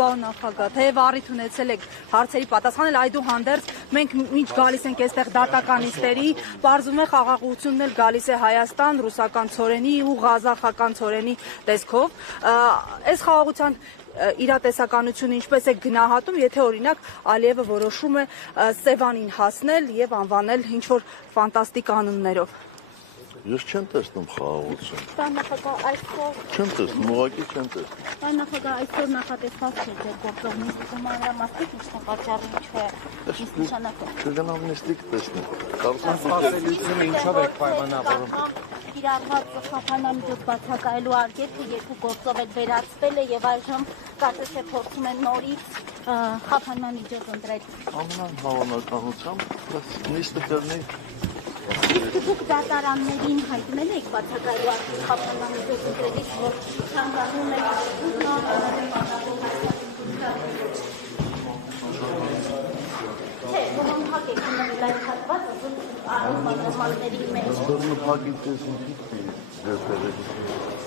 Պարոն նախագահ, թեև առիթ ունեցել եք հարցերի պատասխանել, այդուհանդերձ մենք մինչ գալիս ենք այստեղ դատականիստերի, պարզվում է խաղաղությունն էլ գալիս է Հայաստան, ռուսական ցորենի ու ղազախական ցորենի տեսքով։ Այս խաղաղության իրատեսականությունը ինչպես է գնահատում, եթե օրինակ Ալիևը որոշում է Սևանին հասնել եւ անվանել ինչ-որ ֆանտաստիկ անուններով։ Ես չեմ տեսնում խաղաղություն։ Պարոն նախագահ, այսօր Չեմ տեսնում, ուղղակի չեմ տեսնում։ Պարոն նախագահ, այսօր նախատեսված չէ ձեր գործող նիստը մանրամասնիկ ինչ պատճառը ինչու է նշանակում։ Չգնամ նիստիկ տեսնեմ։ Սպասելիությունը ինչով եք պայմանավորում։ Կիրառված խափանամիջոց բացակայելու արգելքը երկու գործով էլ վերացվել է եւ այժմ կարծես թե փորձում են նորից խափանամիջոց ընտրել։ Ամենայն հավանականությամբ նիստը կլինի Դուք դատարաններին հայտնել եք բացակայելու արգելքի խափանամիջոց ընտրելիս, որ ցանկանում եք Չէ, ոմանք եք ունենալ հատված, առանց մանրամասների մեջ։ Բռնփակի տեսնքի դեպքեր։